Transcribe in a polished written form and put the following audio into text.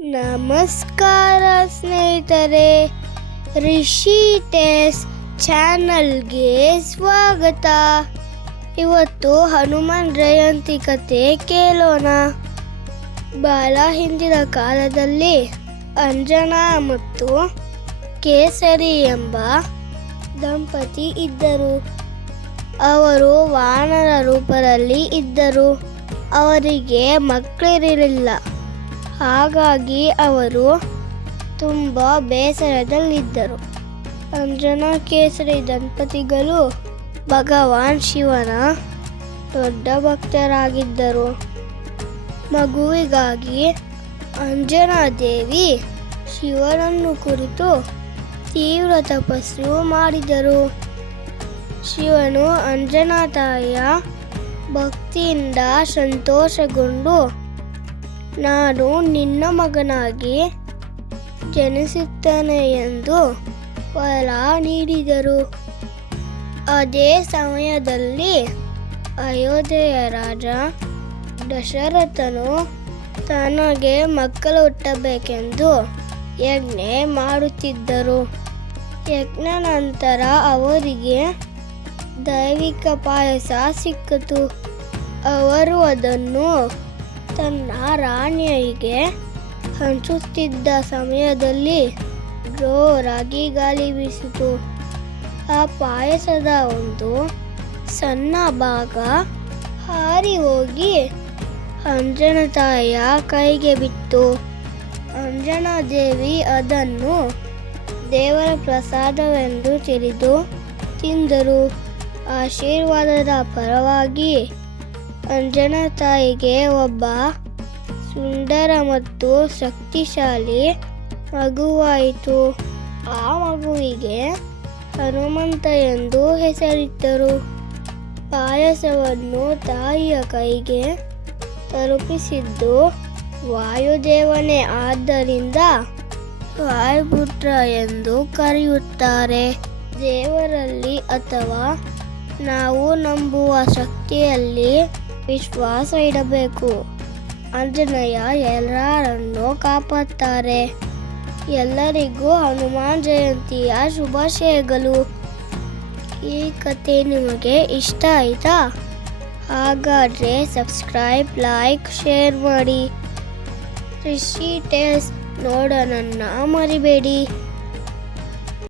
ನಮಸ್ಕಾರ ಸ್ನೇಹಿತರೆ, ರಿಷಿ ಟೇಸ್ ಚಾನಲ್ಗೆ ಸ್ವಾಗತ. ಇವತ್ತು ಹನುಮಾನ್ ಜಯಂತಿ ಕತೆ ಕೇಳೋಣ. ಬಹಳ ಹಿಂದಿನ ಕಾಲದಲ್ಲಿ ಅಂಜನಾ ಮತ್ತು ಕೇಸರಿ ಎಂಬ ದಂಪತಿ ಇದ್ದರು. ಅವರು ವಾನರ ರೂಪದಲ್ಲಿ ಇದ್ದರು. ಅವರಿಗೆ ಮಕ್ಕಳಿರಲಿಲ್ಲ. ಹಾಗಾಗಿ ಅವರು ತುಂಬ ಬೇಸರದಲ್ಲಿದ್ದರು. ಅಂಜನಾ ಕೇಸರಿ ದಂಪತಿಗಳು ಭಗವಾನ್ ಶಿವನ ದೊಡ್ಡ ಭಕ್ತರಾಗಿದ್ದರು. ಮಗುವಿಗಾಗಿ ಅಂಜನಾ ದೇವಿ ಶಿವನನ್ನು ಕುರಿತು ತೀವ್ರ ತಪಸ್ಸು ಮಾಡಿದರು. ಶಿವನು ಅಂಜನಾ ತಾಯಿಯ ಭಕ್ತಿಯಿಂದ ಸಂತೋಷಗೊಂಡು, ನಾನು ನಿನ್ನ ಮಗನಾಗಿ ಜನಿಸುತ್ತೇನೆ ಎಂದು ವರ ನೀಡಿದರು. ಅದೇ ಸಮಯದಲ್ಲಿ ಅಯೋಧ್ಯೆಯ ರಾಜ ದಶರಥನು ತನಗೆ ಮಕ್ಕಳು ಹುಟ್ಟಬೇಕೆಂದು ಯಜ್ಞ ಮಾಡುತ್ತಿದ್ದರು. ಯಜ್ಞ ನಂತರ ಅವರಿಗೆ ದೈವಿಕ ಪಾಯಸ ಸಿಕ್ಕಿತು. ಅವರು ಅದನ್ನು ತನ್ನ ರಾಣಿಯರಿಗೆ ಹಂಚುತ್ತಿದ್ದ ಸಮಯದಲ್ಲಿ ಜೋರಾಗಿ ಗಾಳಿ ಬೀಸಿತು. ಆ ಪಾಯಸದ ಒಂದು ಸಣ್ಣ ಭಾಗ ಹಾರಿ ಹೋಗಿ ಅಂಜನಾ ತಾಯಿಯ ಕೈಗೆ ಬಿತ್ತು. ಅಂಜನಾ ದೇವಿ ಅದನ್ನು ದೇವರ ಪ್ರಸಾದವೆಂದು ತಿಳಿದು ತಿಂದರು. ಆಶೀರ್ವಾದದ ಪರವಾಗಿ ಅಂಜನಾ ತಾಯಿಗೆ ಒಬ್ಬ ಸುಂದರ ಮತ್ತು ಶಕ್ತಿಶಾಲಿ ಮಗುವಾಯಿತು. ಆ ಮಗುವಿಗೆ ಹನುಮಂತ ಎಂದು ಹೆಸರಿಟ್ಟರು. ಪಾಯಸವನ್ನು ತಾಯಿಯ ಕೈಗೆ ತಲುಪಿಸಿದ್ದು ವಾಯುದೇವನೇ. ಆದ್ದರಿಂದ ವಾಯುಪುತ್ರ ಎಂದು ಕರೆಯುತ್ತಾರೆ. ದೇವರಲ್ಲಿ ಅಥವಾ ನಾವು ನಂಬುವ ಶಕ್ತಿಯಲ್ಲಿ ವಿಶ್ವಾಸ ಇಡಬೇಕು. ಆಂಜನೇಯ ಎಲ್ಲರನ್ನು ಕಾಪಾಡ್ತಾರೆ. ಎಲ್ಲರಿಗೂ ಹನುಮಾನ್ ಜಯಂತಿಯ ಶುಭಾಶಯಗಳು. ಈ ಕತೆ ನಿಮಗೆ ಇಷ್ಟ ಆಯ್ತಾ? ಹಾಗಾದರೆ ಸಬ್ಸ್ಕ್ರೈಬ್, ಲೈಕ್, ಶೇರ್ ಮಾಡಿ. ರಿಷಿ ಟೇಲ್ಸ್ ನೋಡೋಣನ್ನ ಮರಿಬೇಡಿ.